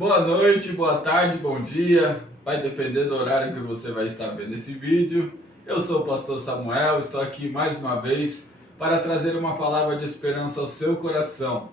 Boa noite, boa tarde, bom dia. Vai depender do horário que você vai estar vendo esse vídeo. Eu sou o pastor Samuel, estou aqui mais uma vez para trazer uma palavra de esperança ao seu coração.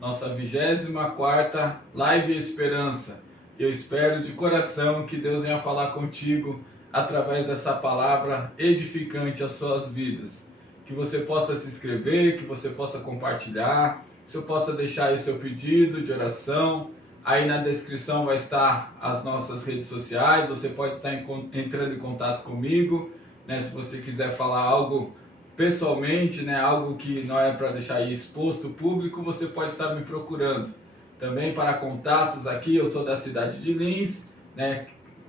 Nossa 24ª Live Esperança. Eu espero de coração que Deus venha falar contigo através dessa palavra edificante às suas vidas. Que você possa se inscrever, que você possa compartilhar, se eu possa deixar aí seu pedido de oração. Aí na descrição vai estar as nossas redes sociais, você pode estar entrando em contato comigo, né? Se você quiser falar algo pessoalmente, né? Algo que não é para deixar aí exposto público, você pode estar me procurando. Também para contatos aqui, eu sou da cidade de Lins, né?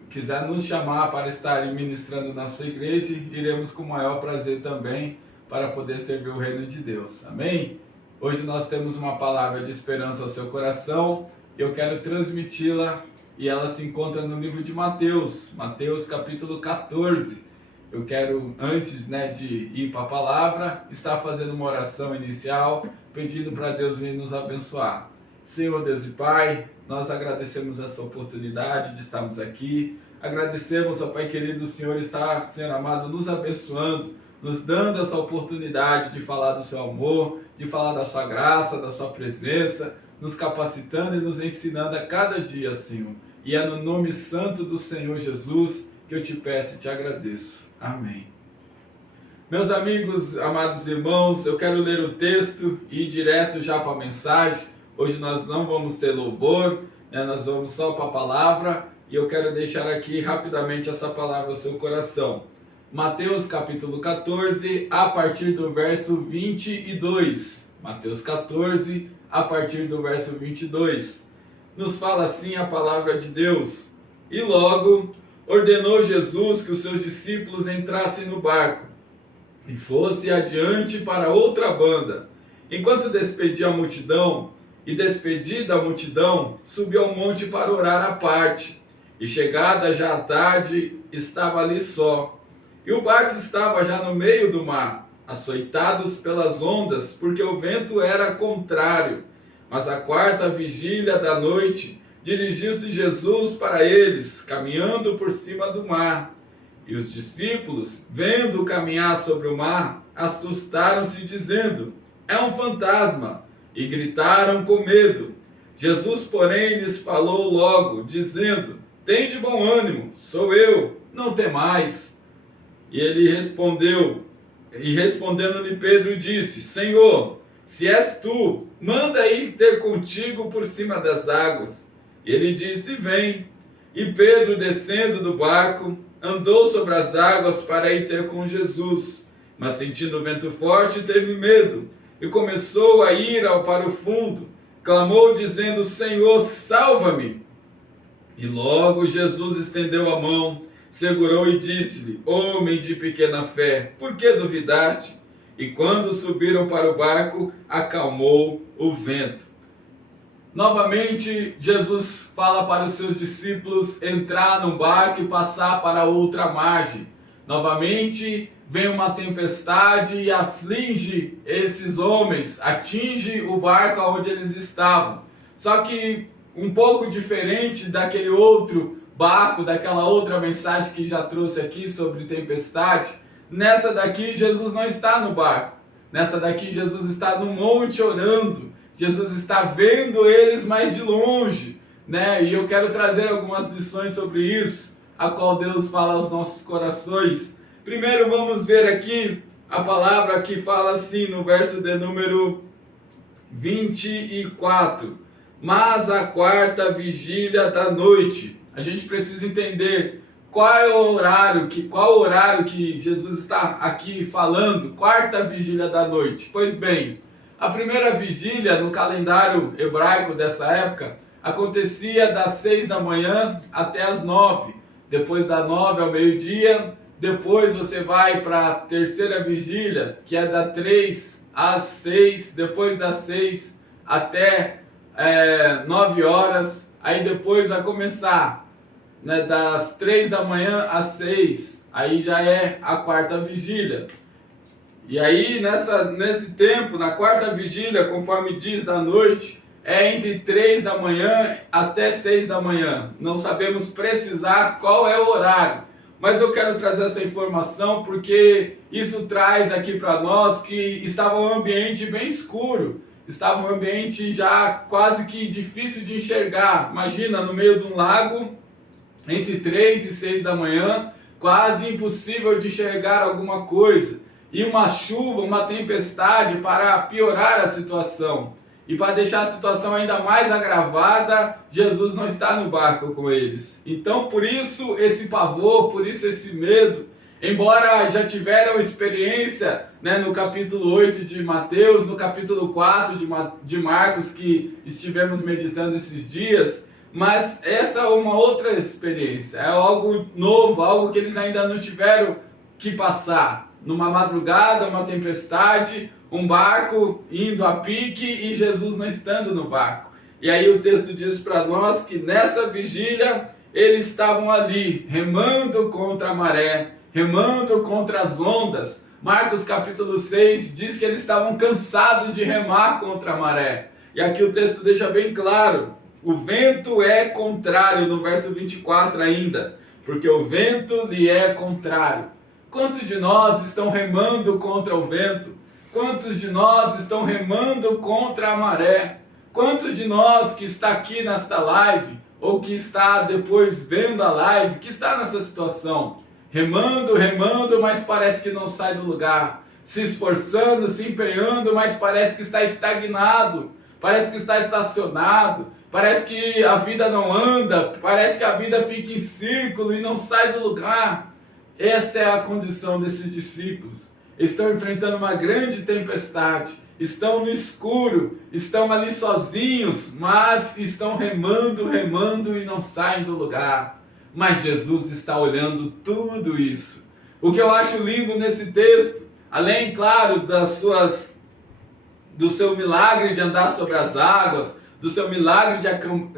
Quiser nos chamar para estar ministrando na sua igreja, iremos com o maior prazer também para poder servir o reino de Deus. Amém? Hoje nós temos uma palavra de esperança ao seu coração. Eu quero transmiti-la e ela se encontra no livro de Mateus, Mateus capítulo 14. Eu quero, antes de ir para a palavra, estar fazendo uma oração inicial, pedindo para Deus vir nos abençoar. Senhor Deus e Pai, nós agradecemos essa oportunidade de estarmos aqui. Agradecemos, ó Pai querido, o Senhor está, Senhor amado, nos abençoando, nos dando essa oportunidade de falar do seu amor, de falar da sua graça, da sua presença, nos capacitando e nos ensinando a cada dia, Senhor. E é no nome santo do Senhor Jesus que eu te peço e te agradeço. Amém. Meus amigos, amados irmãos, eu quero ler o texto e ir direto já para a mensagem. Hoje nós não vamos ter louvor, nós vamos só para a palavra. E eu quero deixar aqui rapidamente essa palavra ao seu coração. Mateus capítulo 14, a partir do verso 22. Mateus 14, a partir do verso 22. Nos fala assim a palavra de Deus. E logo ordenou Jesus que os seus discípulos entrassem no barco e fosse adiante para outra banda, enquanto despedia a multidão, e despedida a multidão, subiu ao monte para orar à parte. E chegada já a tarde, estava ali só. E o barco estava já no meio do mar, açoitados pelas ondas, porque o vento era contrário. Mas à quarta vigília da noite, dirigiu-se Jesus para eles, caminhando por cima do mar. E os discípulos, vendo-o caminhar sobre o mar, assustaram-se, dizendo: é um fantasma, e gritaram com medo. Jesus, porém, lhes falou logo, dizendo: tende bom ânimo, sou eu, não temais. E ele respondeu, e respondendo-lhe Pedro disse: Senhor, se és tu, manda ir ter contigo por cima das águas. Ele disse: vem. E Pedro, descendo do barco, andou sobre as águas para ir ter com Jesus. Mas sentindo o vento forte, teve medo, e começou a ir para o fundo. Clamou dizendo: Senhor, salva-me. E logo Jesus estendeu a mão, segurou e disse-lhe: homem de pequena fé, por que duvidaste? E quando subiram para o barco, acalmou o vento. Novamente, Jesus fala para os seus discípulos entrar no barco e passar para outra margem. Novamente, vem uma tempestade e aflige esses homens, atinge o barco onde eles estavam. Só que um pouco diferente daquele outro barco, daquela outra mensagem que já trouxe aqui sobre tempestade, nessa daqui Jesus não está no barco. Nessa daqui Jesus está no monte orando. Jesus está vendo eles mais de longe, E eu quero trazer algumas lições sobre isso, a qual Deus fala aos nossos corações. Primeiro vamos ver aqui a palavra que fala assim no verso de número 24. Mas a quarta vigília da noite. A gente precisa entender qual horário que Jesus está aqui falando, quarta vigília da noite. Pois bem, a primeira vigília no calendário hebraico dessa época acontecia das 6 da manhã até as 9. Depois das 9 ao meio-dia, depois você vai para a terceira vigília, que é da 3 às 6, depois das 6 até 9 horas, aí depois vai começar das 3 da manhã às 6, aí já é a quarta vigília. E aí nesse tempo, na quarta vigília, conforme diz da noite, é entre 3 da manhã até 6 da manhã. Não sabemos precisar qual é o horário, mas eu quero trazer essa informação porque isso traz aqui para nós que estava um ambiente bem escuro, estava um ambiente já quase que difícil de enxergar. Imagina, no meio de um lago, entre 3 e 6 da manhã, quase impossível de enxergar alguma coisa. E uma chuva, uma tempestade para piorar a situação. E para deixar a situação ainda mais agravada, Jesus não está no barco com eles. Então, por isso esse pavor, por isso esse medo. Embora já tiveram experiência, né, no capítulo 8 de Mateus, no capítulo 4 de Marcos, que estivemos meditando esses dias, mas essa é uma outra experiência, é algo novo, algo que eles ainda não tiveram que passar. Numa madrugada, uma tempestade, um barco indo a pique e Jesus não estando no barco. E aí o texto diz para nós que nessa vigília eles estavam ali, remando contra a maré, remando contra as ondas. Marcos capítulo 6 diz que eles estavam cansados de remar contra a maré. E aqui o texto deixa bem claro, o vento é contrário, no verso 24 ainda, porque o vento lhe é contrário. Quantos de nós estão remando contra o vento? Quantos de nós estão remando contra a maré? Quantos de nós que está aqui nesta live, ou que está depois vendo a live, que está nessa situação? Remando, remando, mas parece que não sai do lugar. Se esforçando, se empenhando, mas parece que está estagnado. Parece que está estacionado. Parece que a vida não anda. Parece que a vida fica em círculo e não sai do lugar. Essa é a condição desses discípulos. Estão enfrentando uma grande tempestade, estão no escuro, estão ali sozinhos, mas estão remando, remando e não saem do lugar. Mas Jesus está olhando tudo isso. O que eu acho lindo nesse texto, além, claro, do seu milagre de andar sobre as águas, do seu milagre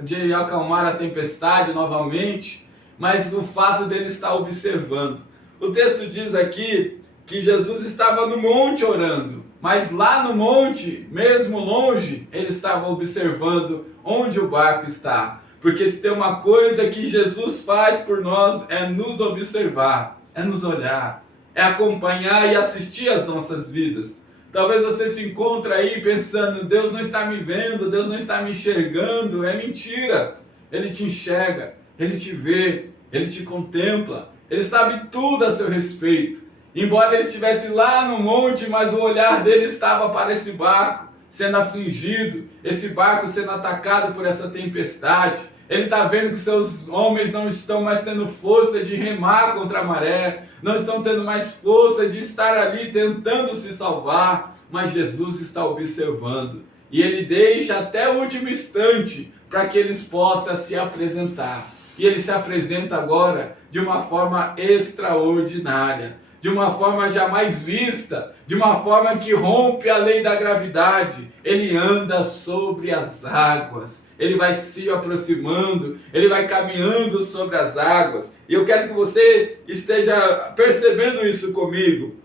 de acalmar a tempestade novamente, mas o fato dele estar observando. O texto diz aqui que Jesus estava no monte orando, mas lá no monte, mesmo longe, ele estava observando onde o barco está. Porque se tem uma coisa que Jesus faz por nós é nos observar, é nos olhar, é acompanhar e assistir às nossas vidas. Talvez você se encontre aí pensando, Deus não está me vendo, Deus não está me enxergando. É mentira. Ele te enxerga, Ele te vê, Ele te contempla, Ele sabe tudo a seu respeito. Embora ele estivesse lá no monte, mas o olhar dele estava para esse barco sendo afligido, esse barco sendo atacado por essa tempestade. Ele está vendo que seus homens não estão mais tendo força de remar contra a maré, não estão tendo mais força de estar ali tentando se salvar, mas Jesus está observando. E ele deixa até o último instante para que eles possam se apresentar. E ele se apresenta agora de uma forma extraordinária, de uma forma jamais vista, de uma forma que rompe a lei da gravidade. Ele anda sobre as águas, ele vai se aproximando, ele vai caminhando sobre as águas. E eu quero que você esteja percebendo isso comigo.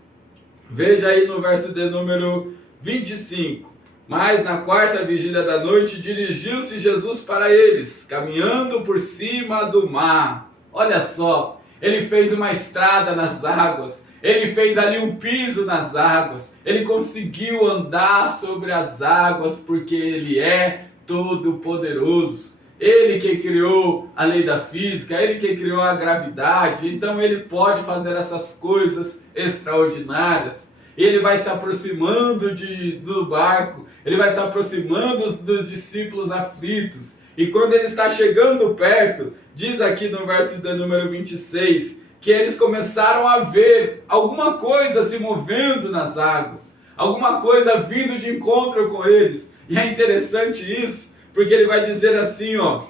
Veja aí no verso de número 25. Mas na quarta vigília da noite dirigiu-se Jesus para eles, caminhando por cima do mar. Olha só, ele fez uma estrada nas águas, ele fez ali um piso nas águas, ele conseguiu andar sobre as águas porque ele é todo-poderoso. Ele que criou a lei da física, ele que criou a gravidade, então ele pode fazer essas coisas extraordinárias. Ele vai se aproximando do barco, ele vai se aproximando dos discípulos aflitos. E quando ele está chegando perto, diz aqui no verso de número 26, que eles começaram a ver alguma coisa se movendo nas águas, alguma coisa vindo de encontro com eles. E é interessante isso, porque ele vai dizer assim, ó,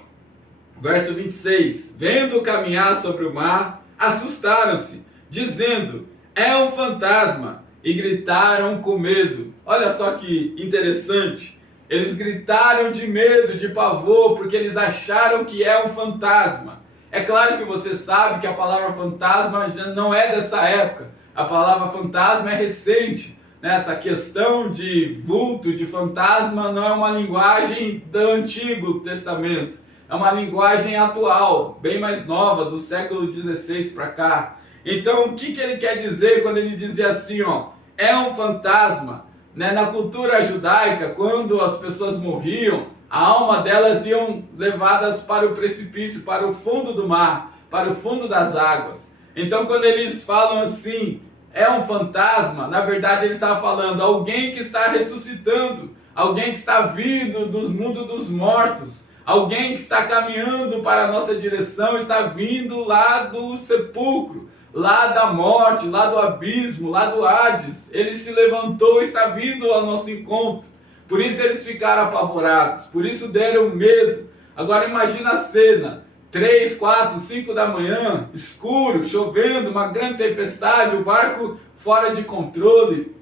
verso 26, vendo caminhar sobre o mar, assustaram-se, dizendo, é um fantasma, e gritaram com medo. Olha só que interessante, eles gritaram de medo, de pavor, porque eles acharam que é um fantasma. É claro que você sabe que a palavra fantasma já não é dessa época. A palavra fantasma é recente. Essa questão de vulto, de fantasma, não é uma linguagem do Antigo Testamento. É uma linguagem atual, bem mais nova, do século XVI para cá. Então, o que ele quer dizer quando ele dizia assim, ó, é um fantasma? Na cultura judaica, quando as pessoas morriam, a alma delas iam levadas para o precipício, para o fundo do mar, para o fundo das águas. Então, quando eles falam assim, é um fantasma, na verdade ele está falando alguém que está ressuscitando, alguém que está vindo dos mundos dos mortos, alguém que está caminhando para a nossa direção, está vindo lá do sepulcro, lá da morte, lá do abismo, lá do Hades. Ele se levantou, está vindo ao nosso encontro. Por isso eles ficaram apavorados, por isso deram medo. Agora imagina a cena, 3, 4, 5 da manhã, escuro, chovendo, uma grande tempestade, o barco fora de controle,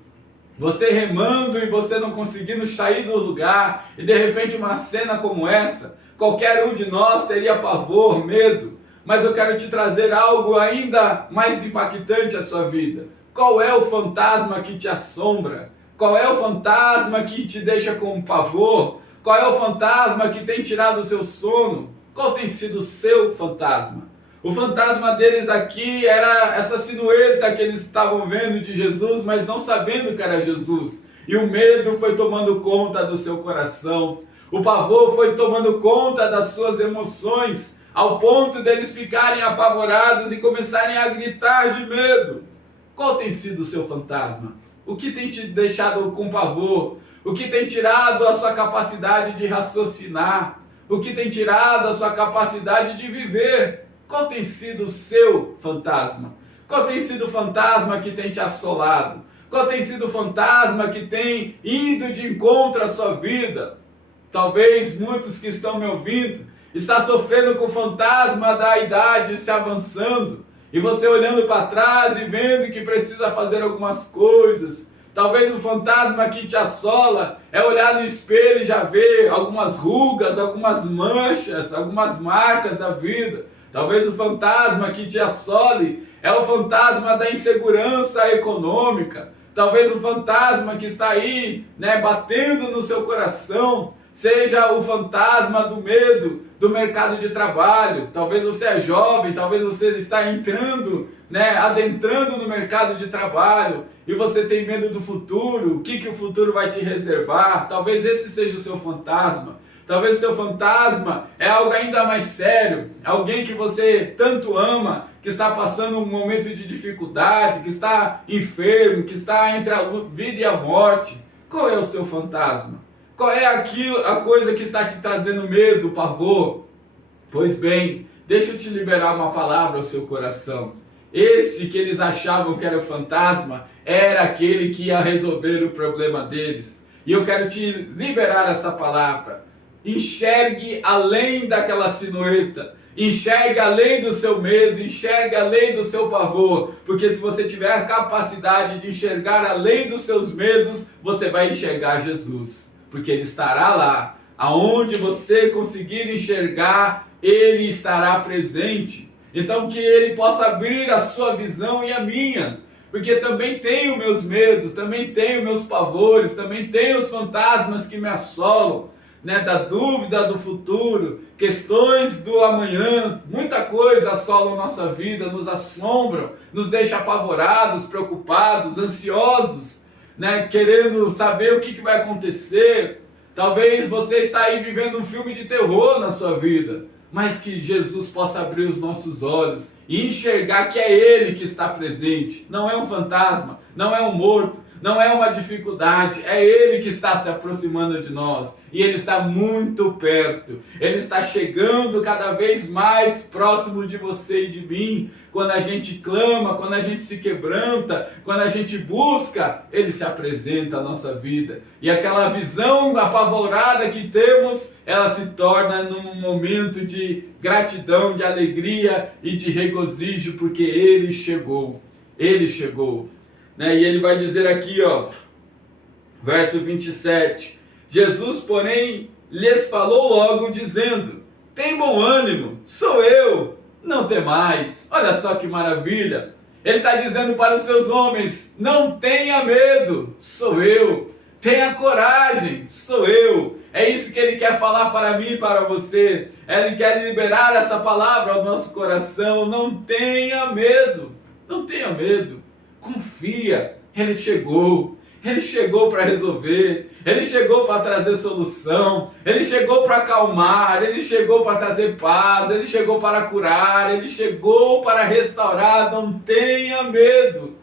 você remando e você não conseguindo sair do lugar, e de repente uma cena como essa, qualquer um de nós teria pavor, medo. Mas eu quero te trazer algo ainda mais impactante à sua vida. Qual é o fantasma que te assombra? Qual é o fantasma que te deixa com pavor? Qual é o fantasma que tem tirado o seu sono? Qual tem sido o seu fantasma? O fantasma deles aqui era essa silhueta que eles estavam vendo de Jesus, mas não sabendo que era Jesus. E o medo foi tomando conta do seu coração. O pavor foi tomando conta das suas emoções, ao ponto deles ficarem apavorados e começarem a gritar de medo. Qual tem sido o seu fantasma? O que tem te deixado com pavor? O que tem tirado a sua capacidade de raciocinar? O que tem tirado a sua capacidade de viver? Qual tem sido o seu fantasma? Qual tem sido o fantasma que tem te assolado? Qual tem sido o fantasma que tem ido de encontro à sua vida? Talvez muitos que estão me ouvindo está sofrendo com o fantasma da idade se avançando, e você olhando para trás e vendo que precisa fazer algumas coisas. Talvez o fantasma que te assola é olhar no espelho e já ver algumas rugas, algumas manchas, algumas marcas da vida. Talvez o fantasma que te assole é o fantasma da insegurança econômica. Talvez o fantasma que está aí, batendo no seu coração, seja o fantasma do medo do mercado de trabalho. Talvez você é jovem, talvez você está entrando, adentrando no mercado de trabalho e você tem medo do futuro, o que o futuro vai te reservar. Talvez esse seja o seu fantasma. Talvez o seu fantasma é algo ainda mais sério, alguém que você tanto ama, que está passando um momento de dificuldade, que está enfermo, que está entre a vida e a morte. Qual é o seu fantasma? Qual é a coisa que está te trazendo medo, pavor? Pois bem, deixa eu te liberar uma palavra ao seu coração. Esse que eles achavam que era o fantasma, era aquele que ia resolver o problema deles. E eu quero te liberar essa palavra. Enxergue além daquela silhueta. Enxergue além do seu medo, enxergue além do seu pavor, porque se você tiver a capacidade de enxergar além dos seus medos, você vai enxergar Jesus. Porque Ele estará lá, aonde você conseguir enxergar, Ele estará presente. Então que Ele possa abrir a sua visão e a minha, porque também tenho meus medos, também tenho meus pavores, também tenho os fantasmas que me assolam, da dúvida do futuro, questões do amanhã, muita coisa assola a nossa vida, nos assombram, nos deixa apavorados, preocupados, ansiosos, querendo saber o que vai acontecer. Talvez você está aí vivendo um filme de terror na sua vida, mas que Jesus possa abrir os nossos olhos e enxergar que é Ele que está presente. Não é um fantasma, não é um morto, não é uma dificuldade, é Ele que está se aproximando de nós. E Ele está muito perto, Ele está chegando cada vez mais próximo de você e de mim. Quando a gente clama, quando a gente se quebranta, quando a gente busca, Ele se apresenta à nossa vida. E aquela visão apavorada que temos, ela se torna num momento de gratidão, de alegria e de regozijo, porque Ele chegou. Ele chegou. E Ele vai dizer aqui, verso 27... Jesus, porém, lhes falou logo, dizendo: tem bom ânimo, sou eu, não temais. Olha só que maravilha. Ele está dizendo para os seus homens: não tenha medo, sou eu. Tenha coragem, sou eu. É isso que ele quer falar para mim e para você. Ele quer liberar essa palavra ao nosso coração. Não tenha medo, não tenha medo. Confia, ele chegou. Ele chegou para resolver, ele chegou para trazer solução, ele chegou para acalmar, ele chegou para trazer paz, ele chegou para curar, ele chegou para restaurar. Não tenha medo.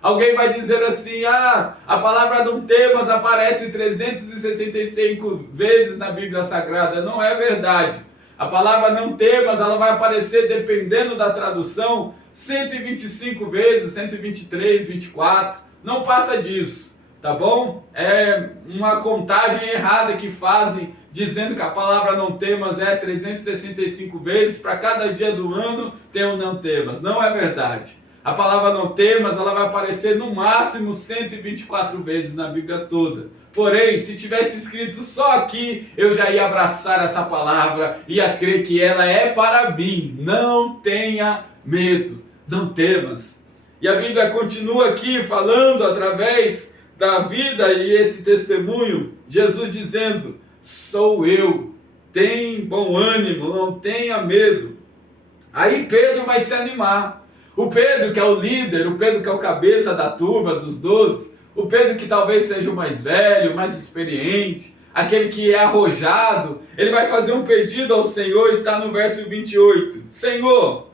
Alguém vai dizer assim: a palavra não temas aparece 365 vezes na Bíblia Sagrada. Não é verdade. A palavra não temas, ela vai aparecer, dependendo da tradução, 125 vezes, 123, 24. Não passa disso. Tá bom? É uma contagem errada que fazem, dizendo que a palavra não temas é 365 vezes, para cada dia do ano tem um não temas. Não é verdade. A palavra não temas, ela vai aparecer no máximo 124 vezes na Bíblia toda. Porém, se tivesse escrito só aqui, eu já ia abraçar essa palavra, ia crer que ela é para mim. Não tenha medo, não temas. E a Bíblia continua aqui falando através da vida e esse testemunho, Jesus dizendo: sou eu, tem bom ânimo, não tenha medo. Aí Pedro vai se animar. O Pedro que é o líder, o Pedro que é o cabeça da turma dos 12, o Pedro que talvez seja o mais velho, mais experiente, aquele que é arrojado, ele vai fazer um pedido ao Senhor, está no verso 28. Senhor,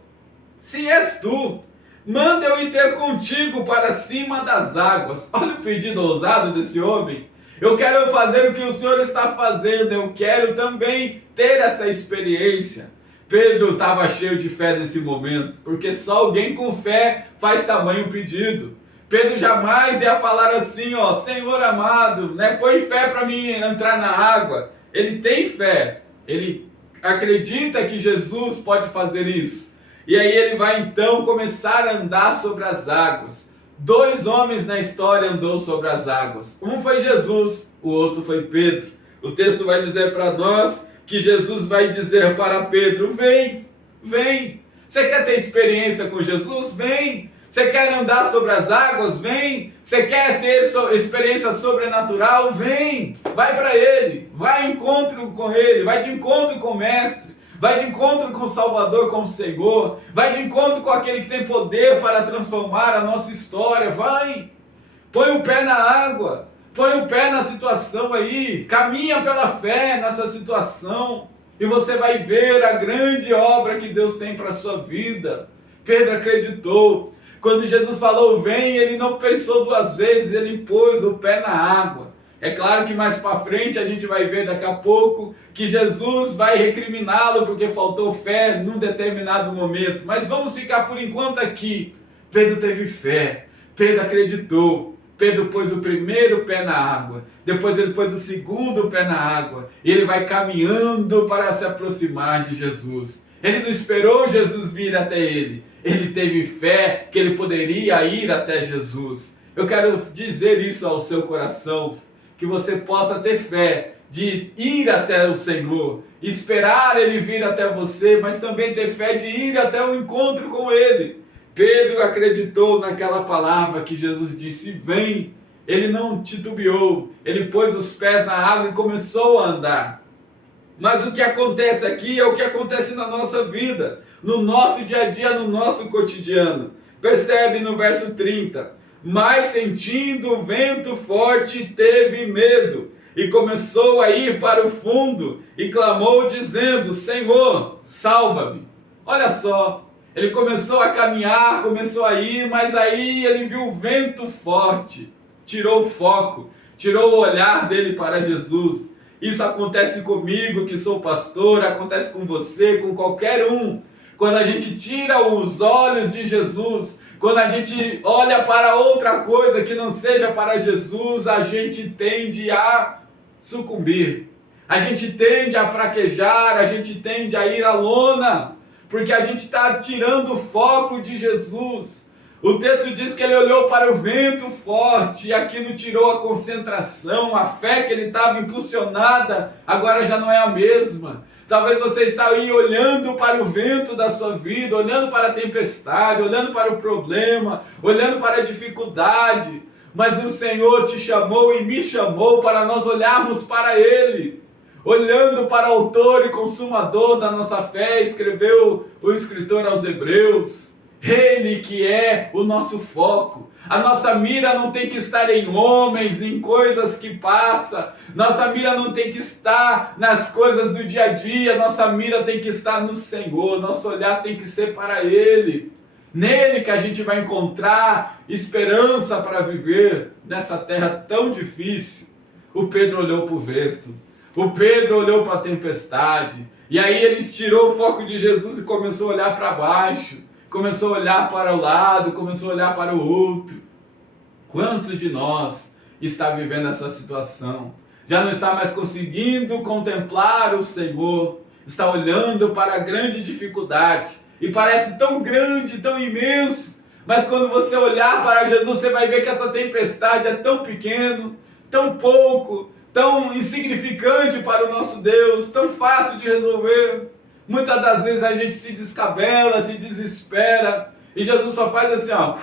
se és tu, manda eu ir ter contigo para cima das águas. Olha o pedido ousado desse homem. Eu quero fazer o que o Senhor está fazendo. Eu quero também ter essa experiência. Pedro estava cheio de fé nesse momento, porque só alguém com fé faz tamanho pedido. Pedro jamais ia falar assim: ó, Senhor amado, né, põe fé para mim entrar na água. Ele tem fé. Ele acredita que Jesus pode fazer isso. E aí ele vai então começar a andar sobre as águas. 2 homens na história andou sobre as águas. Um foi Jesus, o outro foi Pedro. O texto vai dizer para nós que Jesus vai dizer para Pedro: vem, vem. Você quer ter experiência com Jesus? Vem. Você quer andar sobre as águas? Vem. Você quer ter experiência sobrenatural? Vem. Vai para ele. Vai de encontro com ele. Vai de encontro com o Mestre. Vai de encontro com o Salvador, com o Senhor. Vai de encontro com aquele que tem poder para transformar a nossa história. Vai. Põe o pé na água. Põe o pé na situação aí. Caminha pela fé nessa situação. E você vai ver a grande obra que Deus tem para a sua vida. Pedro acreditou. Quando Jesus falou vem, ele não pensou 2 vezes. Ele pôs o pé na água. É claro que mais para frente a gente vai ver daqui a pouco que Jesus vai recriminá-lo porque faltou fé num determinado momento. Mas vamos ficar por enquanto aqui. Pedro teve fé, Pedro acreditou, Pedro pôs o primeiro pé na água, depois ele pôs o segundo pé na água, e ele vai caminhando para se aproximar de Jesus. Ele não esperou Jesus vir até ele teve fé que ele poderia ir até Jesus. Eu quero dizer isso ao seu coração, que você possa ter fé de ir até o Senhor, esperar ele vir até você, mas também ter fé de ir até o encontro com ele. Pedro acreditou naquela palavra que Jesus disse, vem. Ele não titubeou, ele pôs os pés na água e começou a andar. Mas o que acontece aqui é o que acontece na nossa vida, no nosso dia a dia, no nosso cotidiano. Percebe no verso 30, mas sentindo o vento forte teve medo e começou a ir para o fundo e clamou dizendo, Senhor, salva-me. Olha só, ele começou a caminhar, começou a ir, mas aí ele viu o vento forte, tirou o foco, tirou o olhar dele para Jesus. Isso acontece comigo, que sou pastor, acontece com você, com qualquer um. Quando a gente tira os olhos de Jesus, quando a gente olha para outra coisa que não seja para Jesus, a gente tende a sucumbir. A gente tende a fraquejar, a gente tende a ir à lona, porque a gente está tirando o foco de Jesus. O texto diz que ele olhou para o vento forte e aquilo tirou a concentração, a fé que ele estava impulsionada, agora já não é a mesma. Talvez você está aí olhando para o vento da sua vida, olhando para a tempestade, olhando para o problema, olhando para a dificuldade. Mas o Senhor te chamou e me chamou para nós olharmos para Ele. Olhando para o autor e consumador da nossa fé, escreveu o escritor aos Hebreus. Ele que é o nosso foco. A nossa mira não tem que estar em homens, em coisas que passam. Nossa mira não tem que estar nas coisas do dia a dia. Nossa mira tem que estar no Senhor. Nosso olhar tem que ser para Ele. Nele que a gente vai encontrar esperança para viver nessa terra tão difícil. O Pedro olhou para o vento. O Pedro olhou para a tempestade. E aí ele tirou o foco de Jesus e começou a olhar para baixo. Começou a olhar para o lado, começou a olhar para o outro. Quantos de nós está vivendo essa situação? Já não está mais conseguindo contemplar o Senhor. Está olhando para a grande dificuldade. E parece tão grande, tão imenso. Mas quando você olhar para Jesus, você vai ver que essa tempestade é tão pequeno, tão pouco, tão insignificante para o nosso Deus, tão fácil de resolver. Muitas das vezes a gente se descabela, se desespera, e Jesus só faz assim, ó,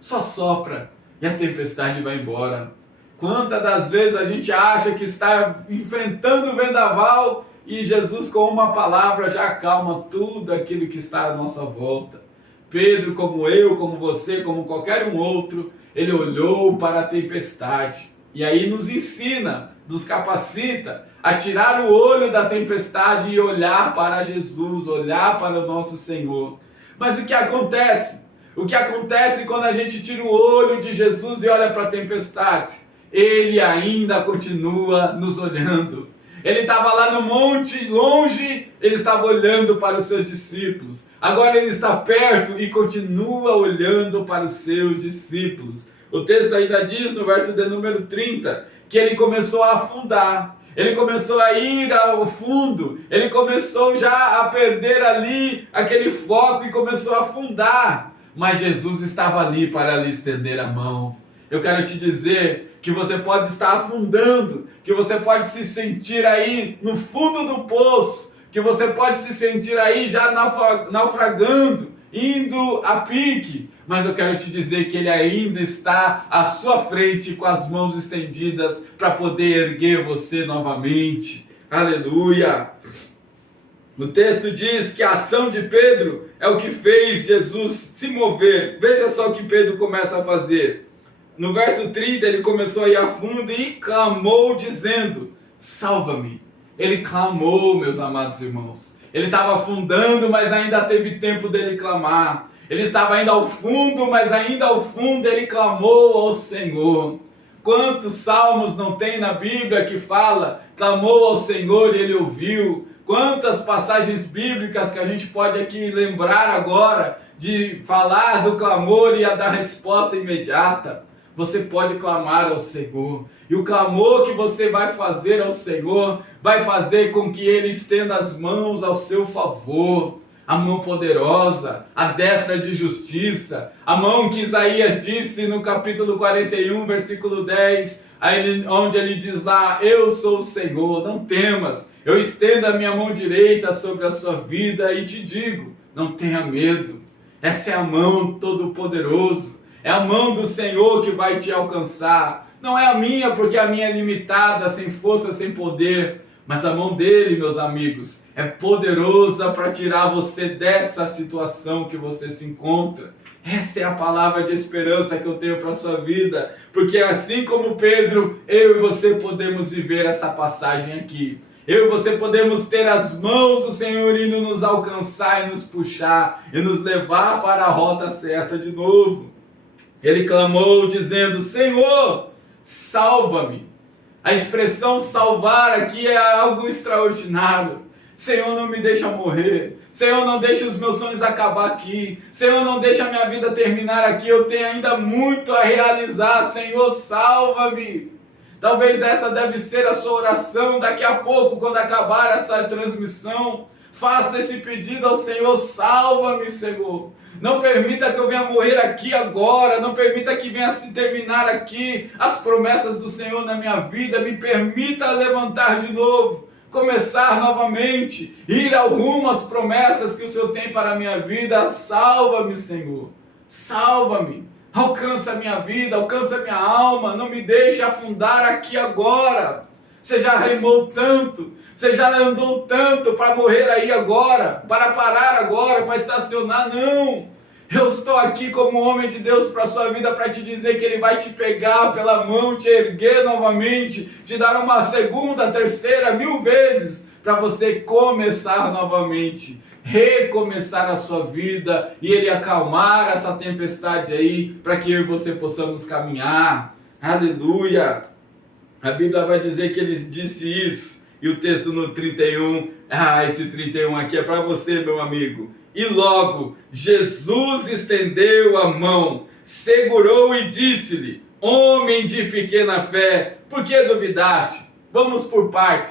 só sopra, e a tempestade vai embora. Quantas das vezes a gente acha que está enfrentando o vendaval, e Jesus com uma palavra já acalma tudo aquilo que está à nossa volta. Pedro, como eu, como você, como qualquer um outro, ele olhou para a tempestade, e aí nos ensina, nos capacita a tirar o olho da tempestade e olhar para Jesus, olhar para o nosso Senhor. Mas o que acontece? O que acontece quando a gente tira o olho de Jesus e olha para a tempestade? Ele ainda continua nos olhando. Ele estava lá no monte, longe, ele estava olhando para os seus discípulos. Agora ele está perto e continua olhando para os seus discípulos. O texto ainda diz, no verso de número 30, que ele começou a afundar. Ele começou a ir ao fundo. Ele começou já a perder ali aquele foco e começou a afundar. Mas Jesus estava ali para lhe estender a mão. Eu quero te dizer que você pode estar afundando, que você pode se sentir aí no fundo do poço, que você pode se sentir aí já naufragando, indo a pique, mas eu quero te dizer que Ele ainda está à sua frente com as mãos estendidas para poder erguer você novamente. Aleluia! O texto diz que a ação de Pedro é o que fez Jesus se mover. Veja só o que Pedro começa a fazer. No verso 30, ele começou a ir a fundo e clamou dizendo, salva-me. Ele clamou, meus amados irmãos. Ele estava afundando, mas ainda teve tempo dele clamar. Ele estava indo ao fundo, mas ainda ao fundo ele clamou ao Senhor. Quantos salmos não tem na Bíblia que fala, clamou ao Senhor e Ele ouviu? Quantas passagens bíblicas que a gente pode aqui lembrar agora de falar do clamor e a da resposta imediata? Você pode clamar ao Senhor. E o clamor que você vai fazer ao Senhor vai fazer com que Ele estenda as mãos ao seu favor. A mão poderosa, a destra de justiça, a mão que Isaías disse no capítulo 41, versículo 10, onde ele diz lá, eu sou o Senhor, não temas, eu estendo a minha mão direita sobre a sua vida e te digo, não tenha medo. Essa é a mão todo-poderoso, é a mão do Senhor que vai te alcançar. Não é a minha, porque a minha é limitada, sem força, sem poder. Mas a mão dele, meus amigos, é poderosa para tirar você dessa situação que você se encontra. Essa é a palavra de esperança que eu tenho para a sua vida. Porque assim como Pedro, eu e você podemos viver essa passagem aqui. Eu e você podemos ter as mãos do Senhor indo nos alcançar e nos puxar e nos levar para a rota certa de novo. Ele clamou dizendo, Senhor, salva-me. A expressão salvar aqui é algo extraordinário. Senhor, não me deixa morrer. Senhor, não deixa os meus sonhos acabar aqui. Senhor, não deixa a minha vida terminar aqui. Eu tenho ainda muito a realizar. Senhor, salva-me. Talvez essa deve ser a sua oração daqui a pouco, quando acabar essa transmissão. Faça esse pedido ao Senhor, salva-me, Senhor. Não permita que eu venha morrer aqui agora, não permita que venha se terminar aqui as promessas do Senhor na minha vida, me permita levantar de novo, começar novamente, ir ao rumo às promessas que o Senhor tem para a minha vida. Salva-me, Senhor, salva-me, alcança a minha vida, alcança a minha alma, não me deixe afundar aqui agora. Você já remou tanto, você já andou tanto para morrer aí agora, para parar agora, para estacionar. Não, eu estou aqui como homem de Deus para a sua vida, para te dizer que Ele vai te pegar pela mão, te erguer novamente, te dar uma segunda, terceira, 1000 vezes, para você começar novamente, recomeçar a sua vida, e Ele acalmar essa tempestade aí, para que eu e você possamos caminhar. Aleluia! A Bíblia vai dizer que Ele disse isso, e o texto no 31, esse 31 aqui é para você, meu amigo. E logo Jesus estendeu a mão, segurou e disse-lhe: homem de pequena fé, por que duvidaste? Vamos por parte.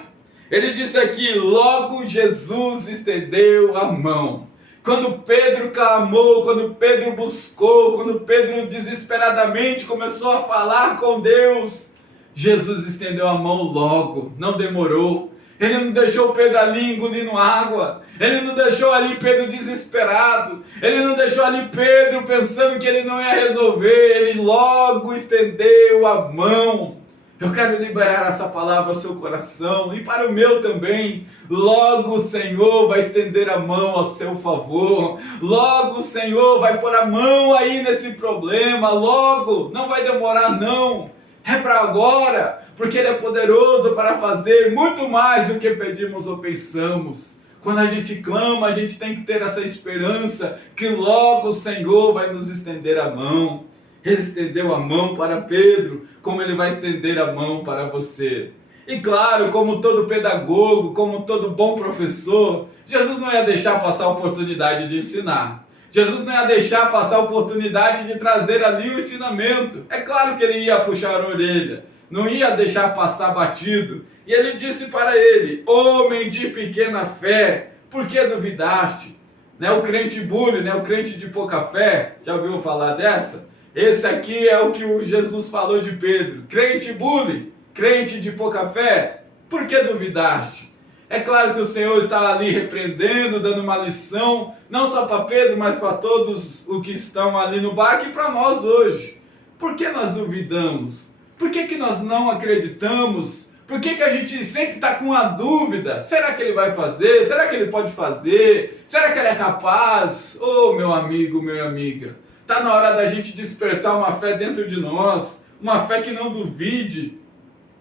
Ele disse aqui: logo Jesus estendeu a mão. Quando Pedro clamou, quando Pedro buscou, quando Pedro desesperadamente começou a falar com Deus, Jesus estendeu a mão logo, não demorou. Ele não deixou Pedro ali engolindo água. Ele não deixou ali Pedro desesperado. Ele não deixou ali Pedro pensando que ele não ia resolver. Ele logo estendeu a mão. Eu quero liberar essa palavra ao seu coração e para o meu também. Logo o Senhor vai estender a mão ao seu favor. Logo o Senhor vai pôr a mão aí nesse problema. Logo, não vai demorar não. É para agora, porque Ele é poderoso para fazer muito mais do que pedimos ou pensamos. Quando a gente clama, a gente tem que ter essa esperança que logo o Senhor vai nos estender a mão. Ele estendeu a mão para Pedro, como Ele vai estender a mão para você. E claro, como todo pedagogo, como todo bom professor, Jesus não ia deixar passar a oportunidade de ensinar. Jesus não ia deixar passar a oportunidade de trazer ali o ensinamento. É claro que Ele ia puxar a orelha, não ia deixar passar batido. E Ele disse para ele: homem de pequena fé, por que duvidaste? O crente bully, o crente de pouca fé, já ouviu falar dessa? Esse aqui é o que o Jesus falou de Pedro. Crente bully, crente de pouca fé, por que duvidaste? É claro que o Senhor estava ali repreendendo, dando uma lição, não só para Pedro, mas para todos os que estão ali no barco e para nós hoje. Por que nós duvidamos? Por que nós não acreditamos? Por que a gente sempre está com uma dúvida? Será que Ele vai fazer? Será que Ele pode fazer? Será que Ele é capaz? Oh, meu amigo, minha amiga, está na hora da gente despertar uma fé dentro de nós, uma fé que não duvide,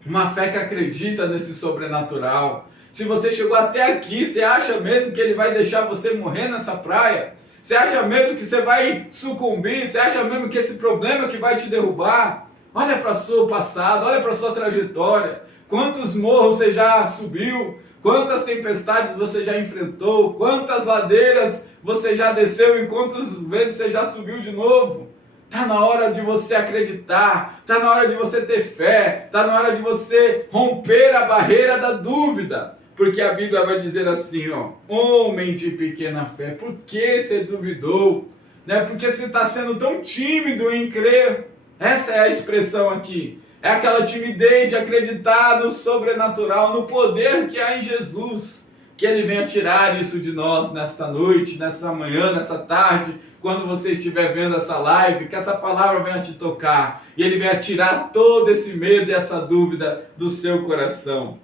uma fé que acredita nesse sobrenatural. Se você chegou até aqui, você acha mesmo que Ele vai deixar você morrer nessa praia? Você acha mesmo que você vai sucumbir? Você acha mesmo que esse problema que vai te derrubar? Olha para o seu passado, olha para a sua trajetória. Quantos morros você já subiu? Quantas tempestades você já enfrentou? Quantas ladeiras você já desceu e quantas vezes você já subiu de novo? Está na hora de você acreditar, está na hora de você ter fé, está na hora de você romper a barreira da dúvida. Porque a Bíblia vai dizer assim, homem de pequena fé, por que você duvidou? Porque você está sendo tão tímido em crer. Essa é a expressão aqui. É aquela timidez de acreditar no sobrenatural, no poder que há em Jesus. Que Ele venha tirar isso de nós nesta noite, nessa manhã, nessa tarde, quando você estiver vendo essa live, que essa palavra venha te tocar e Ele venha tirar todo esse medo e essa dúvida do seu coração.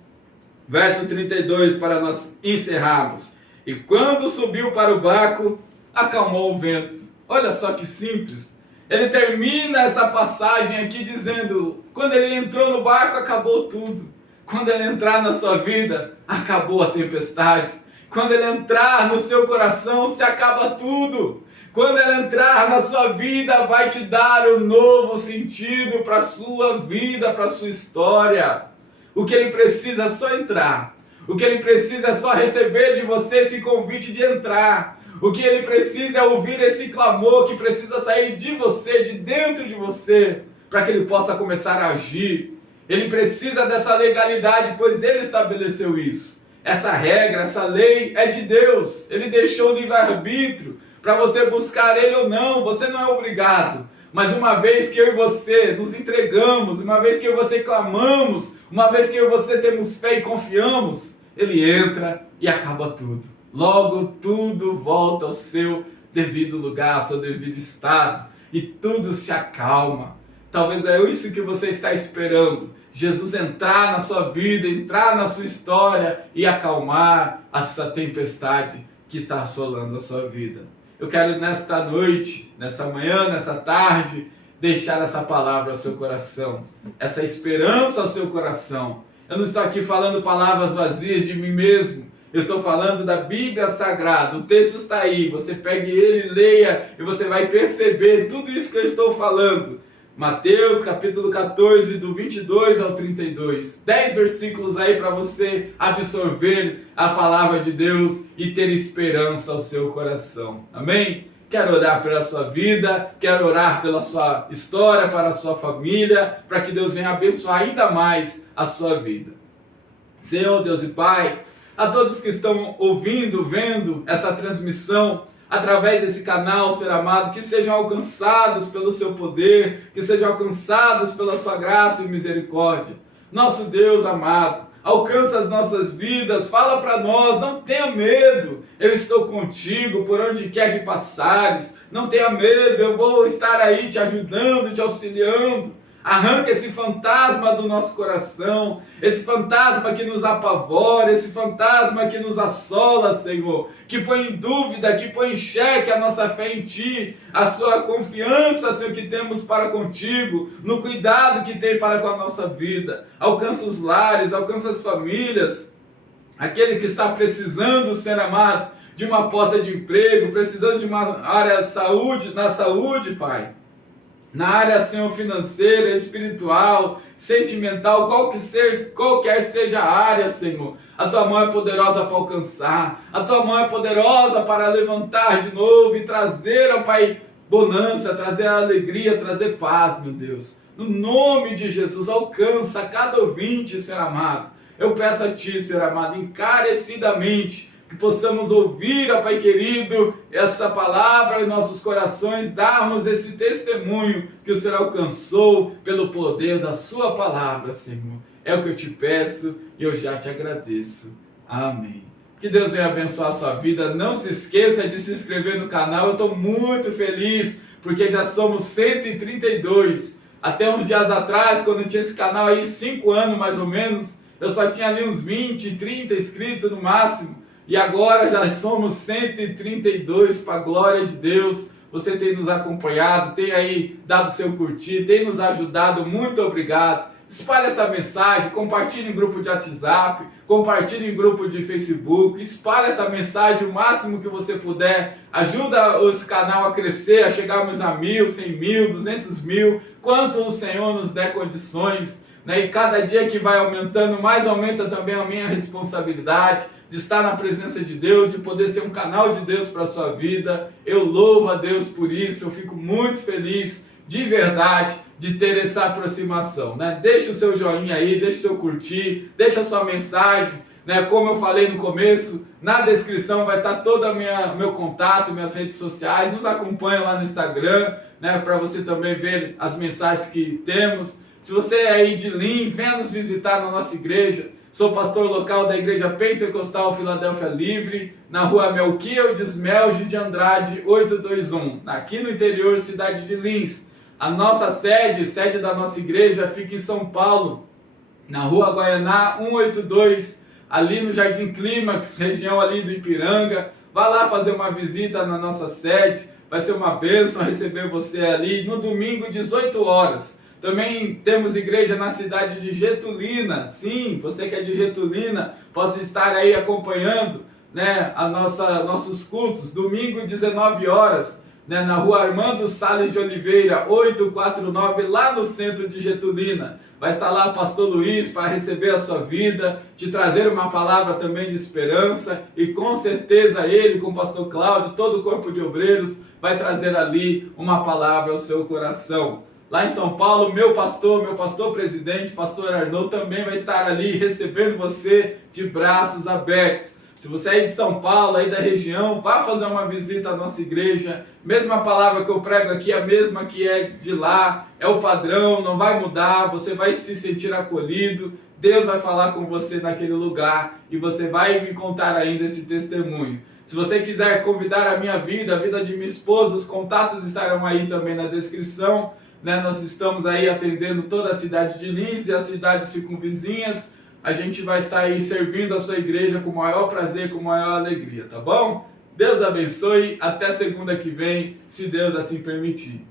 Verso 32, para nós encerrarmos. E quando subiu para o barco, acalmou o vento. Olha só que simples. Ele termina essa passagem aqui dizendo: quando ele entrou no barco, acabou tudo. Quando ele entrar na sua vida, acabou a tempestade. Quando ele entrar no seu coração, se acaba tudo. Quando ele entrar na sua vida, vai te dar um novo sentido para a sua vida, para a sua história. O que Ele precisa é só entrar. O que Ele precisa é só receber de você esse convite de entrar. O que Ele precisa é ouvir esse clamor que precisa sair de você, de dentro de você, para que Ele possa começar a agir. Ele precisa dessa legalidade, pois Ele estabeleceu isso. Essa regra, essa lei é de Deus. Ele deixou o livre-arbítrio para você buscar Ele ou não. Você não é obrigado. Mas uma vez que eu e você nos entregamos, uma vez que eu e você clamamos, uma vez que eu e você temos fé e confiamos, ele entra e acaba tudo. Logo, tudo volta ao seu devido lugar, ao seu devido estado, e tudo se acalma. Talvez é isso que você está esperando. Jesus entrar na sua vida, entrar na sua história e acalmar essa tempestade que está assolando a sua vida. Eu quero nesta noite, nessa manhã, nessa tarde, deixar essa palavra ao seu coração, essa esperança ao seu coração. Eu não estou aqui falando palavras vazias de mim mesmo. Eu estou falando da Bíblia Sagrada. O texto está aí. Você pegue ele, leia e você vai perceber tudo isso que eu estou falando. Mateus capítulo 14, do 22 ao 32. 10 versículos aí para você absorver a palavra de Deus e ter esperança ao seu coração. Amém? Quero orar pela sua vida, quero orar pela sua história, para a sua família, para que Deus venha abençoar ainda mais a sua vida. Senhor, Deus e Pai, a todos que estão ouvindo, vendo essa transmissão, através desse canal, ser amado, que sejam alcançados pelo seu poder, que sejam alcançados pela sua graça e misericórdia. Nosso Deus amado, alcança as nossas vidas, fala para nós, não tenha medo, eu estou contigo por onde quer que passares, não tenha medo, eu vou estar aí te ajudando, te auxiliando. Arranca esse fantasma do nosso coração, esse fantasma que nos apavora, esse fantasma que nos assola, Senhor, que põe em dúvida, que põe em xeque a nossa fé em Ti, a sua confiança, Senhor, que temos para contigo, no cuidado que tem para com a nossa vida. Alcança os lares, alcança as famílias, aquele que está precisando, ser amado, de uma porta de emprego, precisando de uma área de saúde, na saúde, Pai. Na área, Senhor, financeira, espiritual, sentimental, qualquer seja a área, Senhor. A Tua mão é poderosa para alcançar. A Tua mão é poderosa para levantar de novo e trazer, ó Pai, bonança, trazer alegria, trazer paz, meu Deus. No nome de Jesus, alcança cada ouvinte, Senhor amado. Eu peço a Ti, Senhor amado, encarecidamente, que possamos ouvir, ó Pai querido, essa palavra em nossos corações, darmos esse testemunho que o Senhor alcançou pelo poder da Sua palavra, Senhor. É o que eu te peço e eu já te agradeço. Amém. Que Deus venha abençoar a sua vida. Não se esqueça de se inscrever no canal. Eu estou muito feliz porque já somos 132. Até uns dias atrás, quando eu tinha esse canal aí, 5 anos mais ou menos, eu só tinha ali uns 20, 30 inscritos no máximo. E agora já somos 132, para a glória de Deus. Você tem nos acompanhado, tem aí dado seu curtir, tem nos ajudado, muito obrigado. Espalhe essa mensagem, compartilhe em grupo de WhatsApp, compartilhe em grupo de Facebook, espalhe essa mensagem o máximo que você puder. Ajuda esse canal a crescer, a chegarmos a 1.000, 100.000, 200.000, quanto o Senhor nos der condições. E cada dia que vai aumentando, mais aumenta também a minha responsabilidade de estar na presença de Deus, de poder ser um canal de Deus para a sua vida. Eu louvo a Deus por isso, eu fico muito feliz, de verdade, de ter essa aproximação. Deixa o seu joinha aí, deixa o seu curtir, deixa a sua mensagem. Como eu falei no começo, na descrição vai estar todo meu contato, minhas redes sociais. Nos acompanha lá no Instagram, para você também ver as mensagens que temos. Se você é aí de Lins, venha nos visitar na nossa igreja. Sou pastor local da Igreja Pentecostal Filadélfia Livre, na rua Melquiades Melge de Andrade, 821, aqui no interior, cidade de Lins. A nossa sede da nossa igreja fica em São Paulo, na rua Guaianá 182, ali no Jardim Clímax, região ali do Ipiranga. Vá lá fazer uma visita na nossa sede, vai ser uma bênção receber você ali no domingo, 18 horas. Também temos igreja na cidade de Getulina. Sim, você que é de Getulina, possa estar aí acompanhando, nossos cultos. Domingo, 19 horas, na rua Armando Salles de Oliveira, 849, lá no centro de Getulina. Vai estar lá o pastor Luiz para receber a sua vida, te trazer uma palavra também de esperança. E com certeza ele, com o pastor Cláudio, todo o corpo de obreiros, vai trazer ali uma palavra ao seu coração. Lá em São Paulo, meu pastor presidente, pastor Arnaud, também vai estar ali recebendo você de braços abertos. Se você é de São Paulo, aí da região, vá fazer uma visita à nossa igreja. Mesma palavra que eu prego aqui, a mesma que é de lá, é o padrão, não vai mudar, você vai se sentir acolhido. Deus vai falar com você naquele lugar e você vai me contar ainda esse testemunho. Se você quiser convidar a minha vida, a vida de minha esposa, os contatos estarão aí também na descrição. Nós estamos aí atendendo toda a cidade de Lins e as cidades circunvizinhas. A gente vai estar aí servindo a sua igreja com o maior prazer, com a maior alegria, tá bom? Deus abençoe, até segunda que vem, se Deus assim permitir.